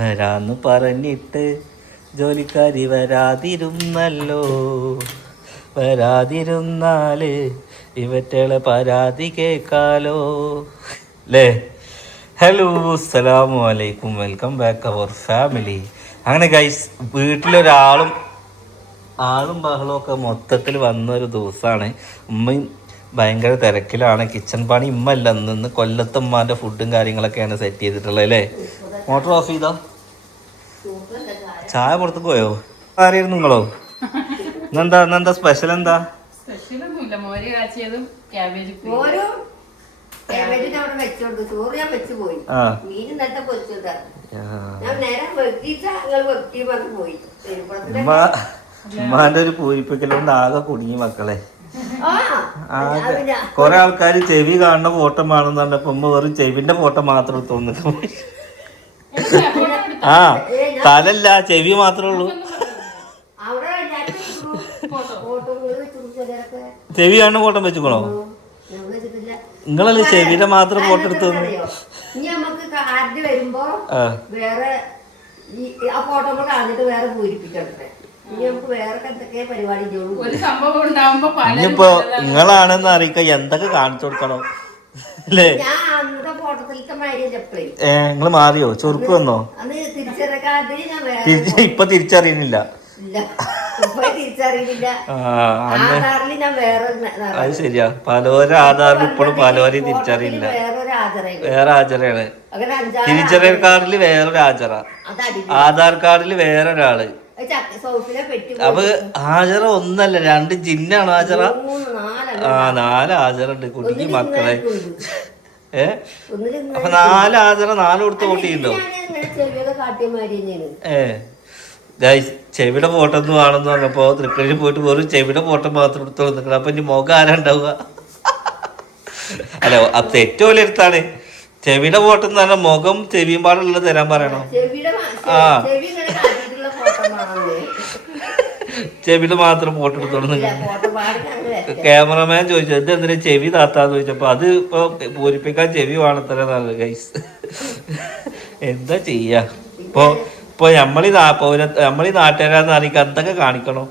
വരാന്ന് പറഞ്ഞിട്ട് ജോലിക്കാരി വരാതിരുന്നല്ലോ. വരാതിരുന്നാൽ ഇവറ്റകളെ പരാതി കേക്കാലോ. അല്ലേ ഹലോ അസ്സലാമു അലൈക്കും. വെൽക്കം ബാക്ക് അവർ ഫാമിലി അങ്ങനെ ഗൈസ് വീട്ടിലൊരാളും ആളും ബഹളവും ഒക്കെ മൊത്തത്തിൽ വന്ന ഒരു ദിവസമാണ് ഉമ്മയും ഭയങ്കര തിരക്കിലാണ്. കിച്ചൺ പണി ഉമ്മ അല്ല. ഇന്ന് ഇന്ന് കൊല്ലത്തെ ഉമ്മാന്റെ ഫുഡും കാര്യങ്ങളൊക്കെയാണ് സെറ്റ് ചെയ്തിട്ടുള്ളത് അല്ലേ മോട്ടർ ഓഫ് ചെയ്തോ? ചായ പുറത്ത് പോയോ? ആരായിരുന്നു നിങ്ങളോ? ഇന്നെന്താ ഇന്നെന്താ സ്പെഷ്യൽ എന്താ? സ്പെഷ്യലൊന്നുമില്ല. മോര് കാച്ചിയതും ക്യാബേജ് ഓരോ ക്യാബേജിന്റെ അവിടെ വെച്ചോണ്ട് ചോറ് ഞാൻ വെച്ച് പോയി. ആ. മീൻ ഇന്നലത്തെ പൊരിച്ചതാ. ആ. ഞാൻ നേരെ വെട്ടിച്ച ഞങ്ങൾ വെട്ടി വന്ന് പോയി. പെരുമ്പളത്തിന്റെ ഉമ്മ ഉമ്മാന്റെ ഒരു പൂരിപ്പിക്കലോണ്ട് ആകെ കുടുങ്ങി മക്കളെ. കൊറേ ആൾക്കാർ ചെവി കാണുന്ന ഫോട്ടോ ആണെന്ന് പറഞ്ഞപ്പോ ഉമ്മ വെറും ചെവിന്റെ ഫോട്ടോ മാത്രം തോന്നുന്നു ആ. തലല്ല ചെവി മാത്രമേ ഉള്ളൂ. ചെവി ആണ് ഫോട്ടോ വെച്ചുക്കണോ നിങ്ങളല്ലേ ചെവിയുടെ മാത്രം ഫോട്ടോ എടുത്തു ഇനി നമുക്ക് കാർഡ് വരുമ്പോ വേറെ ഈ ആ ഫോട്ടോ വേറെ പൂരിപ്പിക്കട്ടെ ഇനി നമുക്ക് വേറെ എന്തൊക്കെ പരിപാടി ചെയ്യണം ഒരു സംഭവം ഉണ്ടാവുമ്പോ പല ഇനിയിപ്പോ നിങ്ങളാണെന്ന് അറിയിക്ക എന്തൊക്കെ കാണിച്ചു കൊടുക്കണോ? അല്ലേ ഏ നിങ്ങൾ മാറിയോ? ചൊറുക്ക് വന്നോ? ഇപ്പൊ തിരിച്ചറിയുന്നില്ല. അത് ശരിയാ. പാലോര ആധാർ ഇപ്പോഴും പലോരെയും തിരിച്ചറിയില്ല വേറെ ആചാരയാണ്. തിരിച്ചറിയൽ കാർഡിൽ വേറൊരു ആചാര. ആധാർ കാർഡിൽ വേറൊരാൾ. അപ്പൊ ഹാജറ ഒന്നല്ല രണ്ട് ജിന്നാണ് ഹാജറ ആ നാല് ഹാജറുണ്ട് കുട്ടിക്ക് മക്കളെ. ഏ? അപ്പൊ നാല് ഹാജറ നാല് കൊടുത്ത് തന്നെയാണ്. ഏ. ചെവിടെ ഒന്നും ആണെന്ന് പറഞ്ഞപ്പോ തൃക്കരിയിൽ പോയിട്ട് വെറും ചെവിടെ പോട്ടം മാത്രം എടുത്തോണ്ട് നിൽക്കണം അപ്പൊ ഇനി മുഖം ആരാണ്ടാവുക അല്ല അപ്പൊ തെറ്റ് പോലെ എടുത്താണ്. ചെവിയുടെ ഫോട്ടോ എന്ന് പറഞ്ഞാൽ മുഖം ചെവിയും പാടുള്ളത് തരാൻ പറയണോ? ആ. ചെവി ഇങ്ങനെ കാട്ടിയിട്ടുള്ള ഫോട്ടോ വേണമെന്ന് ചെവിയുടെ മാത്രം ഫോട്ടോ എടുത്തോളൂ ക്യാമറമാൻ ചോദിച്ചു ഇത് എന്തിനാ ചെവി താത്താന്ന് ചോദിച്ചപ്പോ അത് ഇപ്പൊ പൂരിപ്പിക്കാൻ ചെവി വേണത്ര ഗൈസ് എന്താ ചെയ്യാ? ഇപ്പൊ ഇപ്പൊ നമ്മളീ പൗര നമ്മളീ നാട്ടുകാരാന്ന് അറിയിക്കാൻ എന്തൊക്കെ കാണിക്കണോ?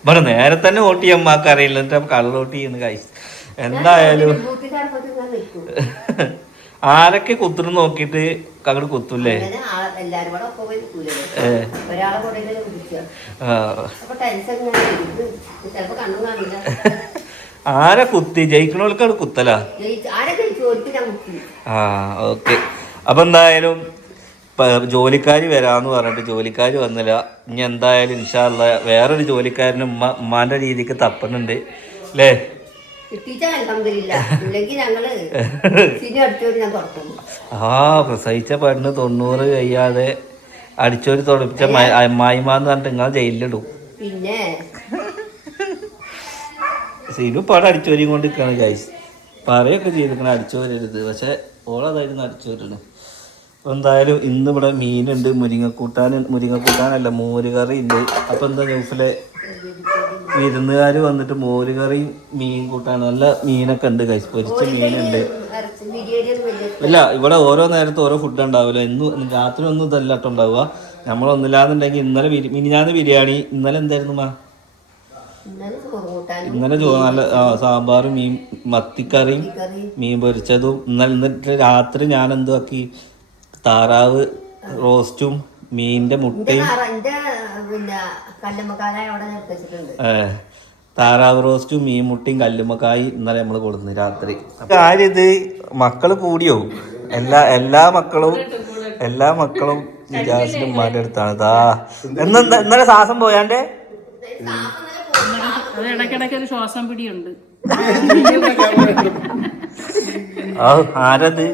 ഇവിടെ നേരെ തന്നെ വോട്ട് ചെയ്യാൻ മാക്ക് അറിയില്ല എന്നിട്ട് കള്ള ചെയ്യുന്നു ഗൈസ് എന്തായാലും ആരൊക്കെ കുത്തുന്നു നോക്കിട്ട് അങ്ങോട്ട് കുത്തൂല്ലേ? ആരെ കുത്തി? ജയിക്കണവർക്കാണ് കുത്തലാ? ആ ഓക്കെ. അപ്പൊ എന്തായാലും ജോലിക്കാരി വരാന്ന് പറഞ്ഞിട്ട് ജോലിക്കാരി വന്നില്ല. ഇനി എന്തായാലും ഇൻഷാല്ല വേറൊരു ജോലിക്കാരനും ഉമ്മ ഉമ്മാന്റെ രീതിക്ക് തപ്പുന്നുണ്ട് അല്ലേ ആ പ്രസവിച്ച പെണ്ണ് തൊണ്ണൂറ് കഴിയാതെ അടിച്ചോര് തുടപ്പിച്ച അമ്മായിമാന്ന് പറഞ്ഞിട്ട് നിങ്ങൾ ജയിലിലിടും. പിന്നെ? സിനു പാടെ അടിച്ചോരിയും കൊണ്ട് നിൽക്കുകയാണ് ഗൈസ് പറയൊക്കെ ചെയ്തിരിക്കണം അടിച്ചോരരുത്. പക്ഷെ ഓളതായിരുന്നു അടിച്ചോരണ് അപ്പൊ എന്തായാലും ഇന്ന് ഇവിടെ മീനുണ്ട് മുരിങ്ങക്കൂട്ടാൻ മുരിങ്ങക്കൂട്ടാനല്ല മോരുകറി ഉണ്ട് അപ്പൊ എന്താ ന്യൂസിലെ വിരുന്നുകാർ വന്നിട്ട് മോരുകറി മീൻ കൂട്ടാണ് നല്ല മീനൊക്കെ ഉണ്ട് കൈസ് പൊരിച്ച മീനുണ്ട്. ഇല്ല ഇവിടെ ഓരോ നേരത്തും ഓരോ ഫുഡ് ഉണ്ടാവില്ല ഇന്ന് രാത്രി ഒന്നും ഇതല്ല കേട്ടോ ഉണ്ടാവുക. നമ്മളൊന്നില്ലാന്നുണ്ടെങ്കിൽ ഇന്നലെ മിനിഞ്ഞാന്ന് ബിരിയാണി ഇന്നലെ എന്തായിരുന്നു മാ? ഇന്നലെ നല്ല സാമ്പാറും മീൻ മത്തിക്കറിയും കറി മീൻ പൊരിച്ചതും. ഇന്നലെ ഇന്നിട്ട് രാത്രി ഞാൻ എന്താക്കി താറാവ് റോസ്റ്റും മീനിന്റെ മുട്ടയും താറാവ് റോസ്റ്റും മീൻ മുട്ടയും കല്ലുമ്മക്കായി ഇന്നലെ നമ്മൾ കൊടുത്തു രാത്രി. കാര്യം ഇത്? മക്കൾ കൂടിയോ? എല്ലാ എല്ലാ മക്കളും എല്ലാ മക്കളും നിജാസിന്റെ ഉമ്മാന്റെ അടുത്താണ്. ഇതാ എന്നാ ഇന്നലെ ശ്വാസം പോയാണ്ടേ? ഒരു ശ്വാസം പിടിയുണ്ട്. ആ ആരത്?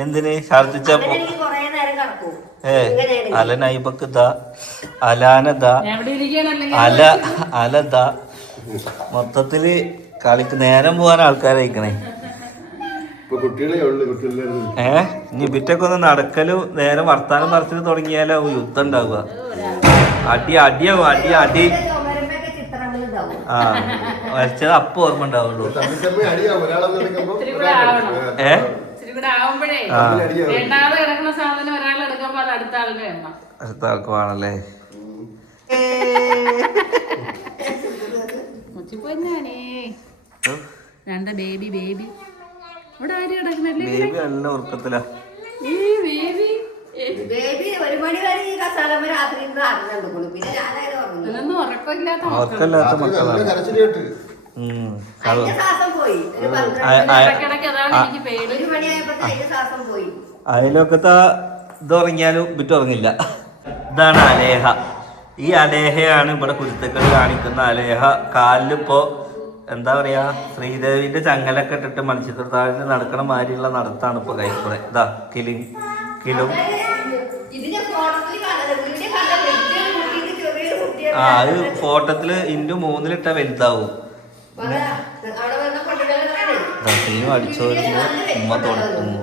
എന്തിന്? കിടക്കും. ഏ അല നൈബക്ക് ദ അലാനദാ എവിടെ ഇരിക്കുകയാണല്ലെങ്കിൽ അല ദ. മൊത്തത്തിൽ കളിക്ക് നേരം പോകാൻ ആൾക്കാരായിക്കണേ ഇപ്പൊ കുട്ടികളെ ഉള്ളു കുട്ടികളുടെ ഏ ഇനി ബിറ്റൊക്കെ ഒന്ന് നടക്കലും നേരം വർത്താനം പറച്ചിലും തുടങ്ങിയാലോ യുദ്ധം ഉണ്ടാവുക. അടി അടിയാവും അടി അടി. ആ വരച്ചത് അപ്പൊ ഓർമ്മ ഉണ്ടാവുള്ളൂ. ഏ? അടുത്ത ആൾക്ക് വേണല്ലേ? രണ്ട് ബേബി ബേബി. ഇവിടെ ആര് കിടക്കുന്നല്ലേ ബേബി നല്ല ഉറക്കത്തിലാ. ഈ ബേബി ബേബി ഒരു മണി വരെ ഈ കസാലമ്മ രാത്രി ഇരുന്ന് അറിഞ്ഞു പിന്നെ ഞാനങ്ങനെ ഉറങ്ങി ഇതൊന്നും ഉറക്കമില്ലാത്ത മക്കളാണ്. ഉം. അതിന്റെ ശ്വാസം പോയി. ഒരു പന്ത്രണ്ട് ആ- ആ- ഇടയ്ക്കിടയ്ക്ക് അതാണ് എനിക്ക് പേടി. ഒരു അതിന്റെ ശ്വാസം പോയി. അയലൊക്കത്തെ ഇത് ഉറങ്ങിയാലും ബിറ്റ് ഉറങ്ങില്ല. ഇതാണ് അലേഹ. ഈ അലേഹയാണ് ഇവിടെ കുരുത്തുക്കൾ കാണിക്കുന്ന അലേഹ. കാലിലിപ്പോ എന്താ പറയാ ശ്രീദേവിന്റെ ചങ്ങലൊക്കെ ഇട്ടിട്ട് മത്സ്യത്തൊഴിലാളിൽ നടക്കണ മാതിരിയുള്ള നടത്താണ് ഇപ്പൊ കൈക്കൂടെ ഇതാ കിലും കിലും ആ. അത് ഫോട്ടത്തിൽ ഇന്റു മൂന്നിലിട്ട വലുതാവും. അവിടെ അവിടെ വന്ന പെണ്ണുങ്ങളെ കാണുന്നത് റസീനും അടിച്ചു വരുമ്പോ ഉമ്മ തുടക്കുന്നു.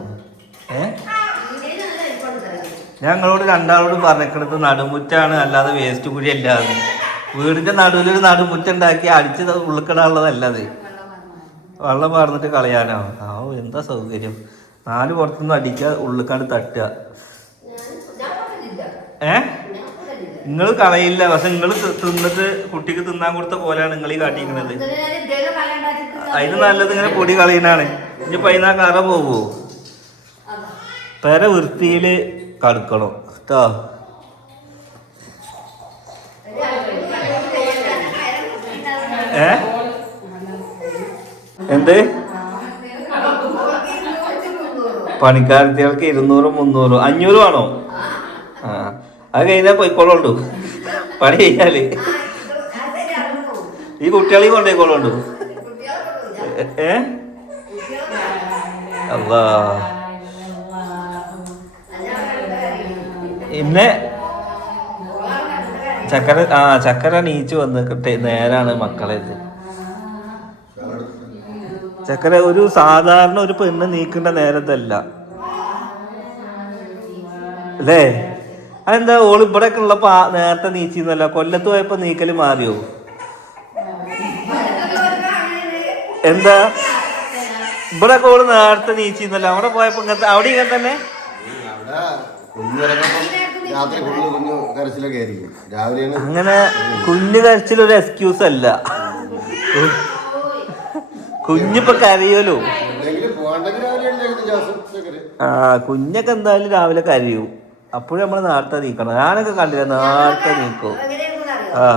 ഞങ്ങളോട് രണ്ടാളോട് പറഞ്ഞിക്കണത് നടുമുറ്റാണ് അല്ലാതെ വേസ്റ്റ് കുഴി അല്ലാതെ വീടിന്റെ നടുവിലൊരു നടുമുറ്റുണ്ടാക്കി നടുമുറ്റം ഉണ്ടാക്കി അടിച്ച് ഉള്ളിക്കടാനുള്ളതല്ലത് വെള്ളം പാർന്നിട്ട് കളയാനോ? ആ എന്താ സൗകര്യം? നാല് പുറത്തുനിന്ന് അടിക്കുക ഉള്ളിക്കാണ്ട് തട്ടുക. ഏ? നിങ്ങൾ കളയില്ല. പക്ഷെ നിങ്ങൾ തിന്നിട്ട് കുട്ടിക്ക് തിന്നാൻ കൊടുത്ത പോലെയാണ് നിങ്ങൾ ഈ കാട്ടിക്കുന്നത് അതിന് നല്ലത് ഇങ്ങനെ പൊടി കളയുന്നതാണ്. ഇനി പൈന കറ പോവോ. പെര വൃത്തിയിൽ കടുക്കണം കേട്ടോ ഏ? എന്ത്? പണിക്കാരത്തികൾക്ക് ഇരുന്നൂറും മുന്നൂറും. അഞ്ഞൂറും ആണോ അത് കഴിഞ്ഞാൽ പോയിക്കോളുണ്ടു. പണി കഴിഞ്ഞാൽ. ഈ കുട്ടികളെയും കൊണ്ടേക്കോളുണ്ടു ഏ? അല്ലാ ഇന്നെ ചക്കര ആ ചക്കര നീച്ചു വന്ന് നേരാണ് മക്കളെ ഇത്. ചക്കര ഒരു സാധാരണ ഒരു പെണ്ണ് നീക്കേണ്ട നേരത്തല്ല. അല്ലേ? അതെന്താ? ഓൾ ഇവിടെ ഉള്ളപ്പോ നേരത്തെ നീച്ചിന്നല്ല കൊല്ലത്ത് പോയപ്പോ നീക്കൽ മാറിയോ? എന്താ? ഇവിടെ ഓൾ നേരത്തെ നീച്ചിന്നല്ല അവിടെ പോയപ്പോ ഇങ്ങനത്തെ അവിടെ ഇങ്ങനെ തന്നെ? അങ്ങനെ കുഞ്ഞു കരച്ചിലൊരു എക്സ്ക്യൂസ് അല്ല. കുഞ്ഞിപ്പൊ കരയോലോ? ശ്വാസം ആ കുഞ്ഞൊക്കെ എന്തായാലും രാവിലെ കരയും. അപ്പോഴും നമ്മൾ നേരത്തെ നീക്കണം. ഞാനൊക്കെ കണ്ടില്ല നേരത്തെ നീക്കും. ആ.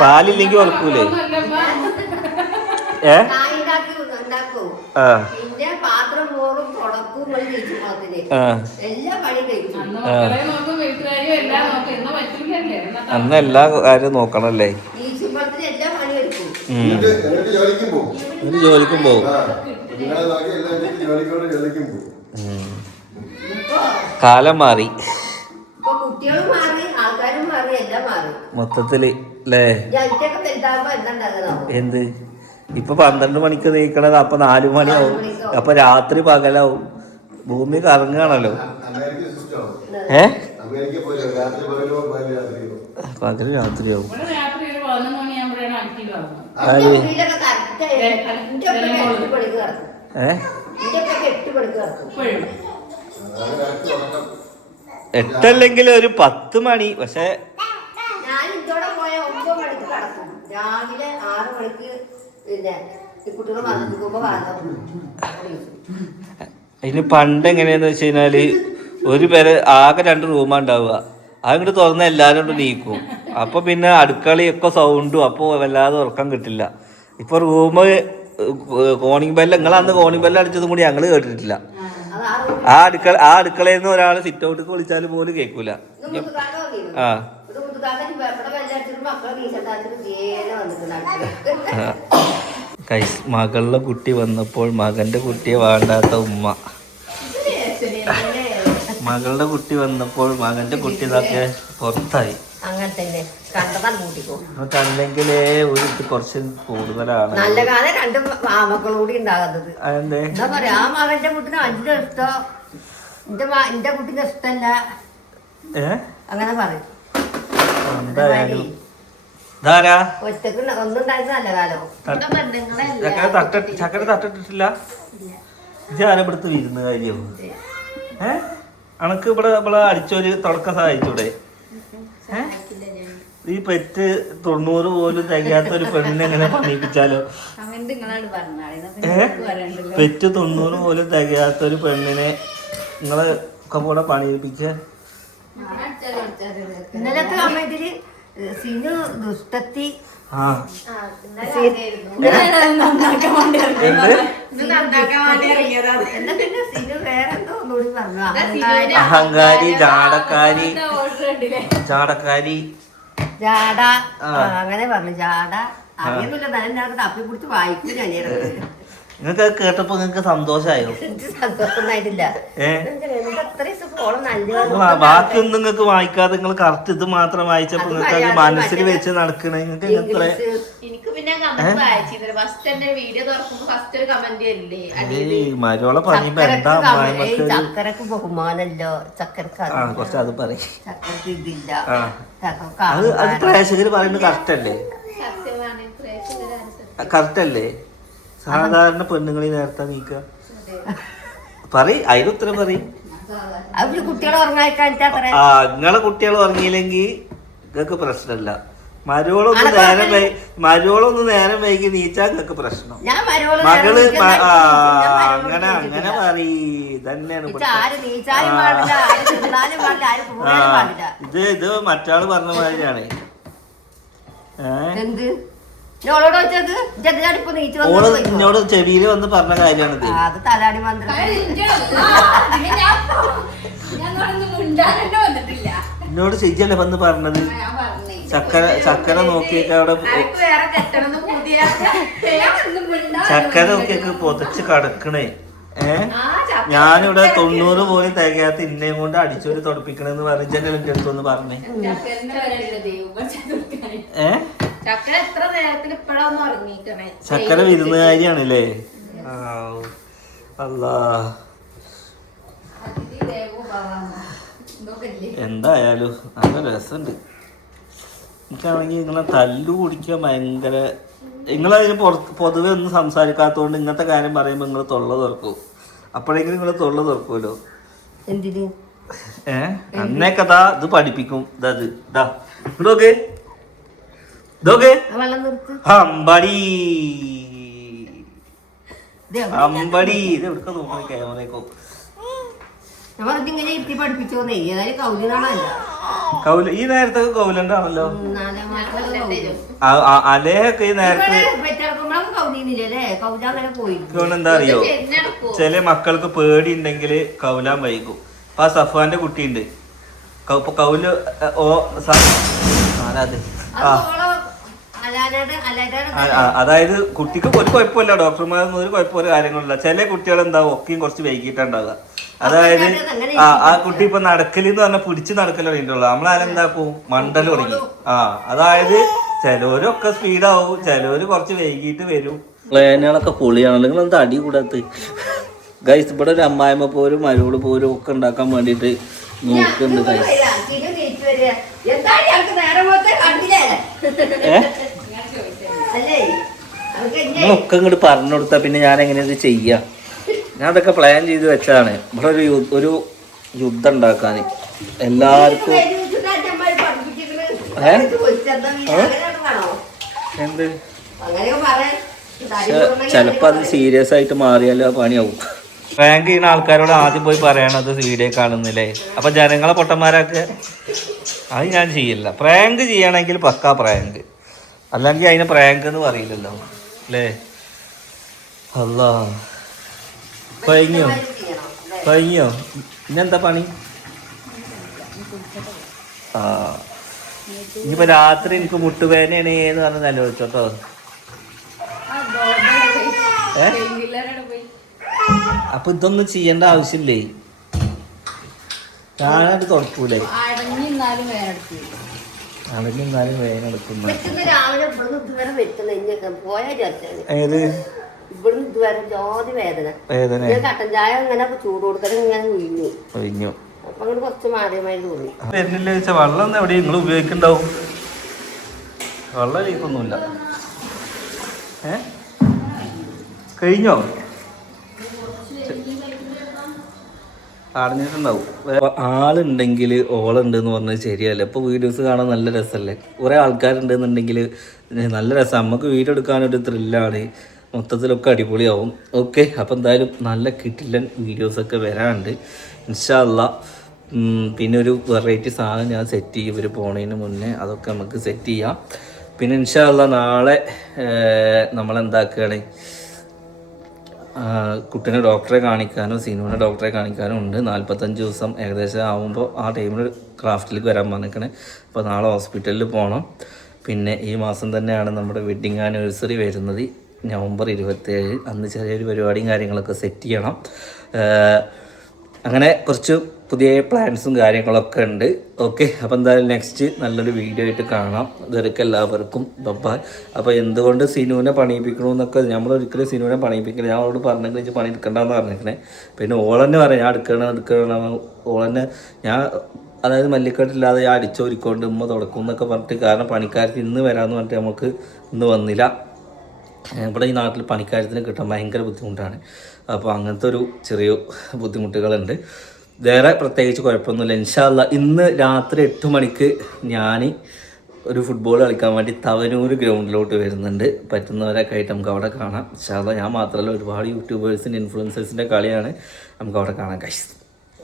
പാലില്ലെങ്കിൽ ഉറക്കൂലേ? ഏ? അന്ന് എല്ലാ കാര്യവും നോക്കണല്ലേ നീച്ചുമ്പത്തിന് എല്ലാ പണി എടുക്കും ഉം. എന്നിട്ട് എന്നിട്ട് ജോലിക്കും പോകും. ജോലിക്കും പോകും. കാലം മാറി. മൊത്തത്തിൽ അല്ലേ എന്ത്? ഇപ്പൊ പന്ത്രണ്ട് മണിക്ക് നീക്കണത് അപ്പൊ നാലു മണിയാവും. അപ്പൊ രാത്രി പകലാവും. ഭൂമി കറങ്ങുകയാണല്ലോ സിസ്റ്റം ഏ? പകൽ രാത്രിയാവും എട്ടല്ലെങ്കിൽ ഒരു പത്ത് മണി പക്ഷെ ഞാൻ ഇതോടെ പോയ ഒമ്പത് മണിക്ക് കിടക്കും. രാവിലെ ആറ് മണിക്ക് പിന്നെ ഈ കുട്ടികൾ വന്നിരിക്കുമ്പോ വാങ്ങും അതിന് പണ്ട് എങ്ങനെയാന്ന് വെച്ച് കഴിഞ്ഞാൽ ഒരു പേര് ആകെ രണ്ട് റൂമാ ഉണ്ടാവുക. അങ്ങോട്ട് തുറന്ന എല്ലാരും കൊണ്ട് നീക്കും. അപ്പൊ പിന്നെ അടുക്കളയൊക്കെ സൗണ്ടും അപ്പൊ വല്ലാതെ ഉറക്കം കിട്ടില്ല. ഇപ്പൊ റൂം കോണിംഗ് ബെല്ല് നിങ്ങൾ അന്ന് കോണിംഗ് ബെല്ല് അടിച്ചതും കൂടി ഞങ്ങൾ കേട്ടിട്ടില്ല. ആ അടുക്കള ആ അടുക്കളയിൽ നിന്ന് ഒരാൾ സിറ്റ് ഔട്ട് വിളിച്ചാൽ പോലും കേൾക്കൂല ആ. കൈസ് മകളുടെ കുട്ടി വന്നപ്പോൾ മകന്റെ കുട്ടിയെ വേണ്ടാത്ത ഉമ്മ. മകളുടെ കുട്ടി വന്നപ്പോൾ മകന്റെ കുട്ടി ഇതൊക്കെ പുറത്തായി. കണ്ടെങ്കിലേ ഒരു ഇത് കുറച്ച് കൂടുതലാണ്. നല്ല കാലം രണ്ട് മക്കളും കൂടി ഉണ്ടാകുന്നത് എന്താ പറയാ ആ മകന്റെ കുട്ടിന് അഞ്ചിന്റെ ഇഷ്ടം. എന്റെ എന്റെ കുട്ടിന്റെ ഇഷ്ടമല്ല അങ്ങനെ പറയും. ചക്കര തട്ടിട്ട് ചക്കര തട്ടിട്ടിട്ടില്ല? ഇത് ആരെപ്പെടുത്ത് വിരുന്ന് കാര്യം ഏ അനക്ക് ഇവിടെ ഇവിടെ അടിച്ചൊരു തുടക്കം സഹായിച്ചൂടെ? ഈ പെറ്റ് തൊണ്ണൂറ് പോലും തികയാത്ത ഒരു പെണ്ണിനെ എങ്ങനെ പണിയിപ്പിച്ചാലോ പെറ്റ് തൊണ്ണൂറ് പോലും തികയാത്ത ഒരു പെണ്ണിനെ നിങ്ങളെ ഒക്കെ കൂടെ പണിയിപ്പിച്ച? ഇന്നലത്തെ സിനു ദുഷ്ടത്തി. അഹങ്കാരി. ജാടക്കാരി. ജാടക്കാരി. ജാട. അങ്ങനെ പറഞ്ഞു. ജാട. അറിയുന്നില്ല തന്നെ തപ്പി പിടിച്ച് വായിക്കും ഞാൻ നിങ്ങൾക്ക് അത് കേട്ടപ്പോ നിങ്ങൾക്ക് സന്തോഷമായോ? സന്തോഷമായിട്ടില്ല ബാക്കിയൊന്നും നിങ്ങൾക്ക് വായിക്കാതെ നിങ്ങൾ കറക്റ്റ് ഇത് മാത്രം വായിച്ചപ്പോ നിങ്ങൾക്ക് അത് മനസ്സിൽ വെച്ച് നടക്കണേ. നിങ്ങൾക്ക് എത്ര? എനിക്ക് പിന്നെ കമന്റ് വായിച്ചിരുന്നു ഫസ്റ്റ് വീഡിയോ തുറക്കുമ്പോ ഫസ്റ്റ് ഒരു കമന്റ് അല്ലേ ഏയ് മരോളെ പറയുമ്പോ എന്താ ചക്കരക്ക് ബഹുമാനല്ലോ. ചക്കരക്ക് ആ കുറച്ച് അത് പറയും. അത് അത്. പ്രേക്ഷകര് പറയുന്നത് കറക്റ്റ് അല്ലേ? സാധാരണ പെണ്ണുങ്ങളെ നേരത്തെ നീക്ക. പറയ് അതിന് ഉത്തരം പറയും. ആ നിങ്ങളെ കുട്ടികൾ ഉറങ്ങിയില്ലെങ്കിൽ നിങ്ങൾക്ക് പ്രശ്നമില്ല അനക്ക് നേരം വൈ മരോളൊന്ന് നേരം വൈകി നീച്ചാൽ നിങ്ങൾക്ക് പ്രശ്നം. മകൾ അങ്ങനെ അങ്ങനെ. പറയ്. തന്നെയാണ് ഇത് ഇത് മറ്റാൾ പറഞ്ഞ മാതിരിയാണ്. ഏഹ് എന്നോട് ചെവിയിൽ വന്ന് പറഞ്ഞ കാര്യമാണിത് അത് തലാടി മന്ത്രം. എന്നോട് ചെയ്യല്ലേ വന്ന് പറഞ്ഞത്? ഞാൻ പറഞ്ഞേ. ചക്കര ചക്കര നോക്കിയൊക്കെ അവിടെ ചക്കര നോക്കിയൊക്കെ പൊതച്ച് കടക്കണേ. ഏ? ഞാനിവിടെ തൊണ്ണൂറ് പോലും തികയാത്ത ഇന്നേം കൊണ്ട് അടിച്ചൊരു തുടപ്പിക്കണെന്ന് പറഞ്ഞ എന്റെ അടുത്തൊന്ന് പറഞ്ഞേ. ചക്കരന്റെ ചക്കര എത്ര നേരത്തിൽ ഇപ്പഴാ ഒന്ന് ഉറങ്ങിക്കണേ? ചക്കര വിരുന്നുകാരിയാണല്ലേ അല്ലാ? എന്തായാലും നല്ല രസമുണ്ട് എനിക്കാണെങ്കിൽ നിങ്ങളെ തല്ലു കുടിക്കാൻ ഭയങ്കര നിങ്ങളതിന് പുറത്ത് പൊതുവെ ഒന്നും സംസാരിക്കാത്തതുകൊണ്ട് ഇങ്ങനത്തെ കാര്യം പറയുമ്പോൾ നിങ്ങൾ തൊള്ള തുറക്കും. അപ്പോഴെങ്കിലും നിങ്ങൾ തൊള്ള തുറക്കുമല്ലോ എന്തിന്? ഏ? അന്നേ കഥ ഇത് പഠിപ്പിക്കും. ഇതത് ഇതാ. ഇതൊക്കെ ഇതൊക്കെ? അമ്പടി. ഇത് എവിടെ? അമ്പടി. ഇത് എവിടുക്ക നോക്കണേ? കൗലിനാണല്ല. കൗല ഈ നേരത്തെ കൗലണ്ടാണല്ലോ അലേഹൊക്കെ ഈ നേരത്തെ എന്താ അറിയോ? ചില മക്കൾക്ക് പേടി ഉണ്ടെങ്കിൽ കൗലാൻ വൈകും. അപ്പൊ ആ സഫാന്റെ കുട്ടിയുണ്ട്. കൗൽ ഓ സ- അത് ആ അലാനയുടെ അലാനയുടെ ആ, ആ, അതായത് കുട്ടിക്ക് ഒരു കുഴപ്പമില്ല ഡോക്ടർമാരൊന്നും ഒരു കുഴപ്പമില്ല കാര്യങ്ങളില്ല. ചില കുട്ടികൾ എന്താവും ഒക്കെയും കുറച്ച് വൈകിട്ടുണ്ടാവുക. അതായത് ആ ആ കുട്ടി ഇപ്പൊ നടക്കലെന്ന് പറഞ്ഞാൽ പിടിച്ച് നടക്കൽ തുടങ്ങിയിട്ടുള്ളൂ നമ്മളാരെന്താക്കും മണ്ടൽ തുടങ്ങി. ആ അതായത് ചിലവരൊക്കെ സ്പീഡാവും ചിലവര് കുറച്ച് വൈകിട്ട് വരും. പ്ലേനുകളൊക്കെ പൊളിയാണല്ലോ നിങ്ങൾ എന്താ അടി കൂടാത്ത ഗൈസ് ഇവിടെ ഒരു അമ്മായിമ്മ പോരും മരുവൾ പോരും ഒക്കെ ഉണ്ടാക്കാൻ വേണ്ടിട്ട് നോക്കുന്നുണ്ട് ഗൈസ് എന്താണ് നിങ്ങളൊക്കെ ഇങ്ങോട്ട് പറഞ്ഞു കൊടുത്താ പിന്നെ ഞാൻ എങ്ങനെ ഇത് ചെയ്യാം? ഞാൻ അതൊക്കെ പ്ലാൻ ചെയ്ത് വെച്ചതാണ്. ഇവിടെ ഒരു ഒരു യുദ്ധം ഉണ്ടാക്കാൻ. എല്ലാവർക്കും? എന്ത്? ചിലപ്പോൾ ചിലപ്പോ അത് സീരിയസ് ആയിട്ട് മാറിയാലോ പണിയാവും. റാങ്ക് ചെയ്യുന്ന ആൾക്കാരോട് ആദ്യം പോയി പറയണത് വീഡിയോ കാണുന്നില്ലേ? അപ്പൊ ജനങ്ങളെ പൊട്ടന്മാരൊക്കെ അത് ഞാൻ ചെയ്യില്ല. പ്രാങ്ക് ചെയ്യണമെങ്കിൽ പക്കാ പ്രാങ്ക് അല്ലെങ്കിൽ അതിന് പ്രാങ്ക് എന്ന് പറയില്ലല്ലോ അല്ലേ? അല്ല കഴിഞ്ഞോ? കഴിഞ്ഞോ? പിന്നെന്താ പണി? ആ. ഇനിയിപ്പോ രാത്രി എനിക്ക് മുട്ടുവേദനയാണ് എന്ന് ഏ പെയിൻകില്ലറുടെ പോയി അപ്പൊ ഇതൊന്നും ചെയ്യേണ്ട ആവശ്യമില്ലേ? ഞാനത് തുറക്കൂലേ എടുക്കുന്ന ഇന്ന് രാവിലെ ഇവിടുന്ന് ഇതുവരെ പോയാ ഏത്? ഇവിടുന്ന് ഇതുവരെ ജോതി വേദന. വേദന കട്ടൻ ചായ ഇങ്ങനെ ചൂട് ഇങ്ങനെ ഉഴിഞ്ഞു അപ്പൊ അങ്ങോട്ട് കുറച്ച് മാറിയമായി തോന്നി. വരുന്നില്ല ചോദിച്ചാൽ വെള്ളം ഒന്നും എവിടെ നിങ്ങൾ ഉപയോഗിക്കണ്ടാവും വെള്ളം ലീക്കൊന്നുമില്ല ഏ? കഴിഞ്ഞോ? ആളുണ്ടെങ്കിൽ ഓളുണ്ട് എന്ന് പറഞ്ഞത് ശരിയല്ല. ഇപ്പോൾ വീഡിയോസ് കാണാൻ നല്ല രസമല്ലേ കുറേ ആൾക്കാരുണ്ടെന്നുണ്ടെങ്കിൽ നല്ല രസം. നമുക്ക് വീഡിയോ എടുക്കാനൊരു ത്രില്ലാണ് മൊത്തത്തിലൊക്കെ അടിപൊളിയാവും. ഓക്കെ അപ്പോൾ എന്തായാലും നല്ല കിട്ടില്ലൻ വീഡിയോസൊക്കെ വരാനുണ്ട്. ഇൻഷാല്ല പിന്നെ ഒരു വെറൈറ്റി സാധനം ഞാൻ സെറ്റ് ചെയ്യും. ഇവർ പോണതിന് മുന്നേ അതൊക്കെ നമുക്ക് സെറ്റ് ചെയ്യാം. പിന്നെ ഇൻഷാല്ല നാളെ നമ്മളെന്താക്കുകയാണ് കുട്ടീനെ ഡോക്ടറെ കാണിക്കാനോ സിനിമയുടെ ഡോക്ടറെ കാണിക്കാനോ ഉണ്ട്. നാൽപ്പത്തഞ്ച് ദിവസം ഏകദേശം ആകുമ്പോൾ ആ ടൈമിൽ ക്രാഫ്റ്റിലേക്ക് വരാൻ പറഞ്ഞിരിക്കണേ അപ്പോൾ നാളെ ഹോസ്പിറ്റലിൽ പോകണം പിന്നെ ഈ മാസം തന്നെയാണ് നമ്മുടെ വെഡ്ഡിങ് ആനിവേഴ്സറി വരുന്നത്. നവംബർ ഇരുപത്തേഴ് അന്ന് ചെറിയൊരു പരിപാടിയും കാര്യങ്ങളൊക്കെ സെറ്റ് ചെയ്യണം. അങ്ങനെ കുറച്ച് പുതിയ പ്ലാൻസും കാര്യങ്ങളൊക്കെ ഉണ്ട്. ഓക്കെ അപ്പോൾ എന്തായാലും നെക്സ്റ്റ് നല്ലൊരു വീഡിയോ ആയിട്ട് കാണാം. ഇതൊക്കെ എല്ലാവർക്കും ബബ്ബായ് അപ്പോൾ എന്തുകൊണ്ട് സിനുവിനെ പണിയിപ്പിക്കണമെന്നൊക്കെ നമ്മൾ ഒരിക്കലും സിനുവിനെ പണിയിപ്പിക്കില്ല ഞാൻ അവളോട് പറഞ്ഞെങ്കിൽ എനിക്ക് പണി എടുക്കണ്ടെന്ന് പറഞ്ഞിരിക്കണേ. പിന്നെ ഓളെന്നെ പറയാം ഞാൻ എടുക്കണം എടുക്കണം ഓളെന്നെ ഞാൻ അതായത് മല്ലിക്കെട്ടില്ലാതെ ഞാൻ അടിച്ചോരിക്കൊണ്ട് ഉമ്മ തുടക്കും എന്നൊക്കെ പറഞ്ഞിട്ട് കാരണം പണിക്കാർക്ക് ഇന്ന് വരാമെന്ന് പറഞ്ഞിട്ട് നമുക്ക് ഇന്ന് വന്നില്ല. ഇവിടെ ഈ നാട്ടിൽ പണിക്കാര്യത്തിന് കിട്ടാൻ ഭയങ്കര ബുദ്ധിമുട്ടാണ്. അപ്പോൾ അങ്ങനത്തെ ഒരു ചെറിയ ബുദ്ധിമുട്ടുകളുണ്ട്. വേറെ പ്രത്യേകിച്ച് കുഴപ്പമൊന്നുമില്ല. ഇൻഷാല്ല ഇന്ന് രാത്രി എട്ട് മണിക്ക് ഞാൻ ഒരു ഫുട്ബോൾ കളിക്കാൻ വേണ്ടി തവനൂർ ഗ്രൗണ്ടിലോട്ട് വരുന്നുണ്ട്. പറ്റുന്നവരൊക്കെ ആയിട്ട് നമുക്ക് അവിടെ കാണാം. ഇൻഷാല്ല ഞാൻ മാത്രമല്ല ഒരുപാട് യൂട്യൂബേഴ്സിന്റെ ഇൻഫ്ലുവൻസേഴ്സിന്റെ കളിയാണ് നമുക്ക് അവിടെ കാണാൻ കഴിയും